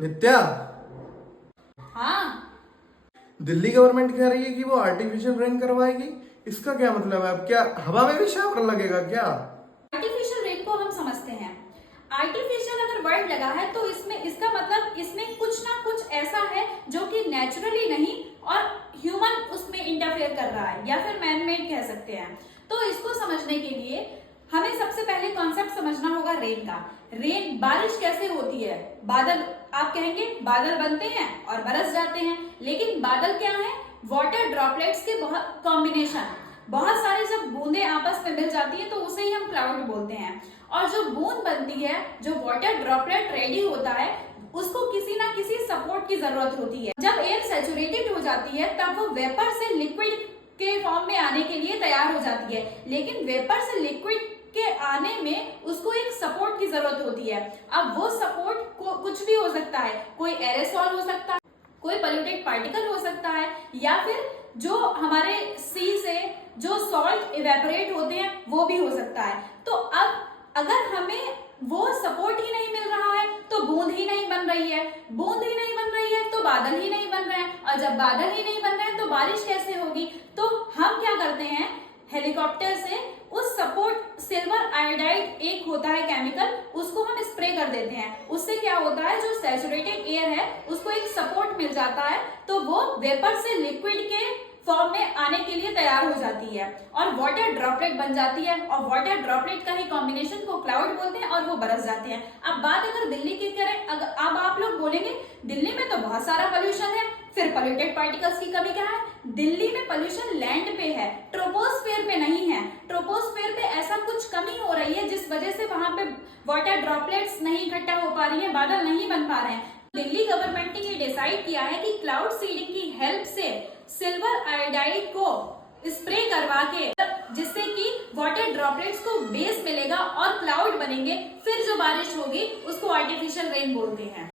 नित्या, हाँ। दिल्ली गवर्नमेंट कह रही है कि वो आर्टिफिशियल रेन करवाएगी। इसका क्या मतलब है? अब क्या हवा में भी शावर लगेगा क्या? आर्टिफिशियल रेन को हम समझते हैं। आर्टिफिशियल अगर वर्ड लगा है तो इसमें इसका मतलब इसमें कुछ ना कुछ ऐसा है जो कि नेचुरली नहीं और ह्यूमन उसमें इंटरफेयर कर रहा है, या फिर मैन मेड कह सकते हैं। तो इसको समझने के लिए हमें सबसे पहले कॉन्सेप्ट समझना होगा रेन का। रेन, बारिश कैसे होती है? बादल, आप कहेंगे बादल बनते हैं और बरस जाते हैं, लेकिन बादल क्या है? वाटर ड्रॉपलेट्स के बहुत कॉम्बिनेशन, बहुत सारी जब बूंदें आपस में मिल जाती है तो उसे ही हम क्लाउड बोलते हैं। और जो बूंद बनती है, जो वाटर ड्रॉपलेट रेडी होता है, उसको किसी ना किसी सपोर्ट की जरूरत होती है। जब एयर सैचुरेटेड हो जाती है तब वो वेपर से लिक्विड के फॉर्म में आने के लिए तैयार हो जाती है, लेकिन वेपर से लिक्विड के आने में उसको एक सपोर्ट की जरूरत होती है। अब वो सपोर्ट को कुछ भी हो सकता है, कोई एरेसॉल हो सकता है, कोई पोल्यूटेड पार्टिकल हो सकता है, या फिर जो हमारे सी से जो सॉल्ट इवेपोरेट होते हैं वो भी हो सकता है। तो अब अगर हमें वो सपोर्ट ही नहीं मिल रहा है तो बूंद ही नहीं बन रही है, बूंद ही नहीं बन रही है तो बादल ही नहीं बन रहे हैं, और जब बादल ही नहीं बन रहे हैं तो बारिश कैसे होगी? तो हम क्या करते हैं, हेलीकॉप्टर से उस सपोर्ट सिल्वर आयोडाइड एक होता है केमिकल, उसको हम स्प्रे कर देते हैं। उससे क्या होता है, जो सैचुरेटेड एयर है उसको एक सपोर्ट मिल जाता है, तो वो वेपर से लिक्विड के फॉर्म में आने के लिए तैयार हो जाती है और वाटर ड्रॉपलेट बन जाती है, और वाटर ड्रॉपलेट का ही कॉम्बिनेशन को क्लाउड बोलते हैं और वो बरस जाते हैं। अब बात अगर दिल्ली की करें, अब आप लोग बोलेंगे दिल्ली में तो बहुत सारा पोल्यूशन है, फिर पोल्यूटेड पार्टिकल्स की कमी क्या है? दिल्ली में पोल्यूशन लैंड पे है, ट्रोपोस्फेयर पे नहीं है। ट्रोपोस्फेयर पे ऐसा कुछ कमी हो रही है जिस वजह से वहां पे वाटर ड्रॉपलेट्स नहीं इकट्ठा हो पा रही है, बादल नहीं बन पा रहे हैं। दिल्ली गवर्नमेंट ने ये डिसाइड किया है कि क्लाउड सीडिंग की हेल्प से सिल्वर आयोडाइड को स्प्रे करवा के, जिससे कि वाटर ड्रॉपलेट्स को बेस मिलेगा और क्लाउड बनेंगे, फिर जो बारिश होगी उसको आर्टिफिशियल रेन बोलते हैं।